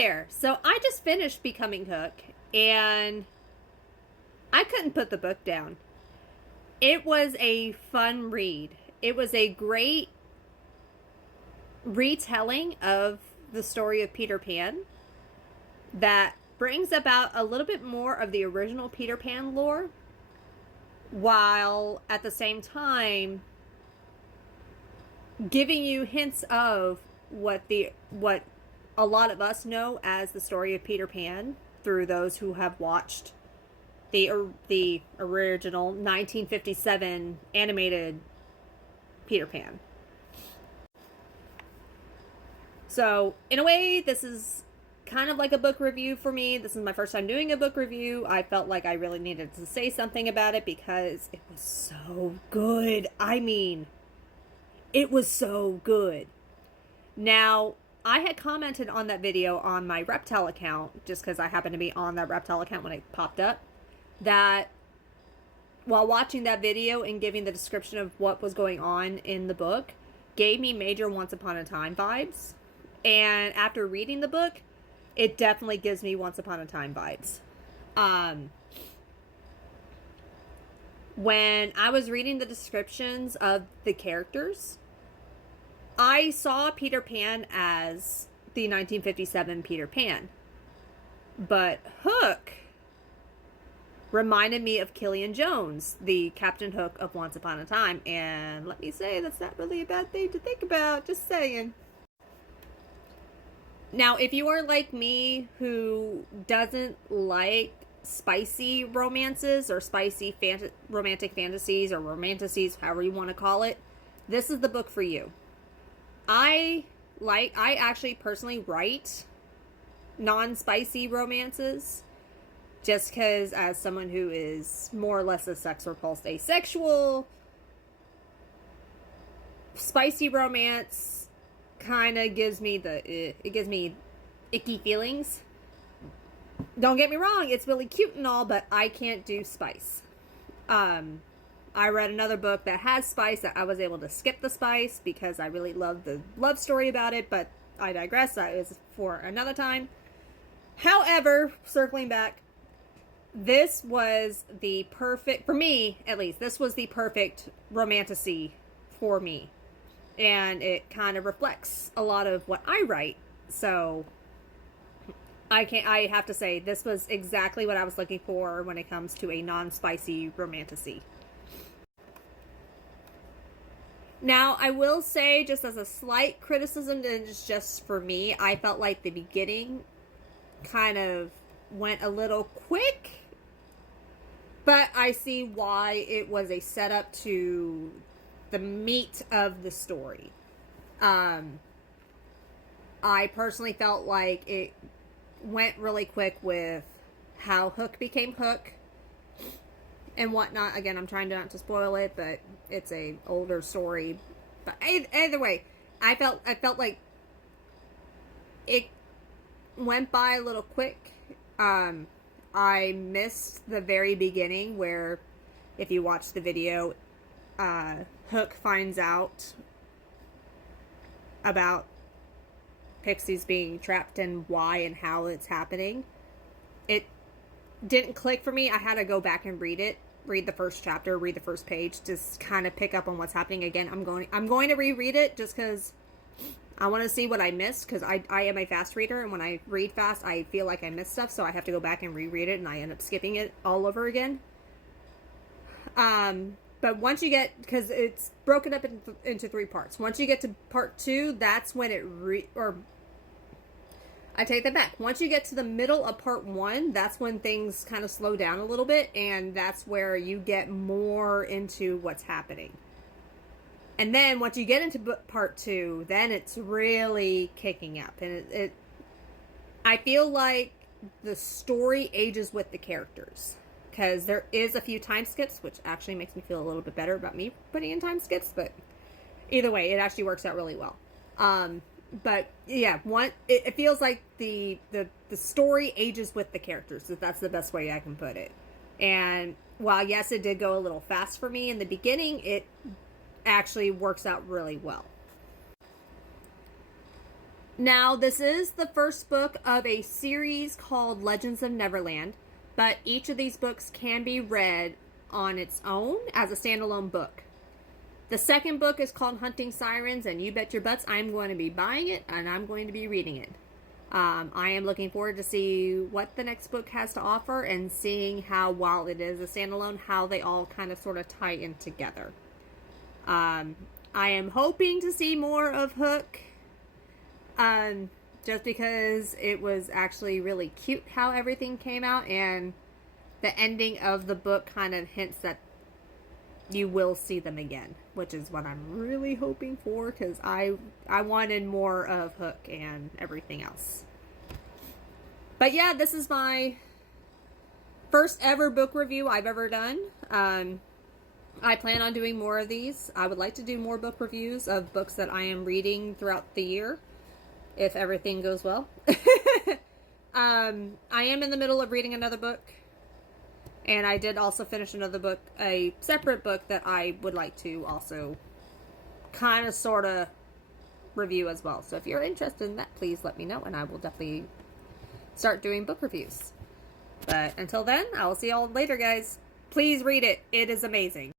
there. So I just finished Becoming Hook, and I couldn't put the book down. It was a fun read. It was a great retelling of the story of Peter Pan that brings about a little bit more of the original Peter Pan lore, while at the same time giving you hints of what a lot of us know as the story of Peter Pan through those who have watched the original 1957 animated Peter Pan. So, in a way, this is kind of like a book review for me. This is my first time doing a book review. I felt like I really needed to say something about it because it was so good. I mean, it was so good. Now, I had commented on that video on my Reptile account, just because I happened to be on that Reptile account when it popped up, that while watching that video and giving the description of what was going on in the book, gave me major Once Upon a Time vibes. And after reading the book, it definitely gives me Once Upon a Time vibes. When I was reading the descriptions of the characters, I saw Peter Pan as the 1957 Peter Pan. But Hook reminded me of Killian Jones, the Captain Hook of Once Upon a Time. And let me say, that's not really a bad thing to think about. Just saying. Now, if you are like me, who doesn't like spicy romances or spicy romantic fantasies or romanticities, however you want to call it, this is the book for you. I actually personally write non-spicy romances, just because as someone who is more or less a sex repulsed asexual, spicy romance kind of gives me it gives me icky feelings. Don't get me wrong, it's really cute and all, but I can't do spice. I read another book that has spice that I was able to skip the spice because I really love the love story about it, but I digress. That is for another time. However, circling back, this was the perfect, for me at least, this was the perfect romantasy for me. And it kind of reflects a lot of what I write. So I have to say, this was exactly what I was looking for when it comes to a non-spicy romantasy. Now, I will say, just as a slight criticism, and it's just for me, I felt like the beginning kind of went a little quick. But I see why it was a setup to the meat of the story. I personally felt like it went really quick with how Hook became Hook and whatnot. Again, I'm trying not to spoil it, but it's a older story. But either way, I felt like it went by a little quick. I missed the very beginning where, if you watch the video, Hook finds out about pixies being trapped and why and how it's happening. It didn't click for me. I had to go back and read the first chapter, read the first page, just kind of pick up on what's happening again. I'm going to reread it just because I want to see what I missed, because I am a fast reader, and when I read fast, I feel like I miss stuff, so I have to go back and reread it, and I end up skipping it all over again. But once you get, because it's broken up into 3 parts. Once you get to part 2, that's when I take that back. Once you get to the middle of part 1, that's when things kind of slow down a little bit, and that's where you get more into what's happening. And then once you get into part 2, then it's really kicking up. And I feel like the story ages with the characters. Because there is a few time skips, which actually makes me feel a little bit better about me putting in time skips. But either way, it actually works out really well. But yeah, it feels like the story ages with the characters. If that's the best way I can put it. And while yes, it did go a little fast for me in the beginning, it actually works out really well. Now, this is the first book of a series called Legends of Neverland, but each of these books can be read on its own as a standalone book. The second book is called Hunting Sirens, and you bet your butts I'm going to be buying it and I'm going to be reading it. I am looking forward to see what the next book has to offer and seeing how, while it is a standalone, how they all kind of sort of tie in together. I am hoping to see more of Hook, just because it was actually really cute how everything came out, and the ending of the book kind of hints that you will see them again, which is what I'm really hoping for, because I wanted more of Hook and everything else. But yeah, this is my first ever book review I've ever done. I plan on doing more of these. I would like to do more book reviews of books that I am reading throughout the year, if everything goes well. I am in the middle of reading another book. And I did also finish another book, a separate book that I would like to also kind of sort of review as well. So if you're interested in that, please let me know, and I will definitely start doing book reviews. But until then, I will see y'all later, guys. Please read it. It is amazing.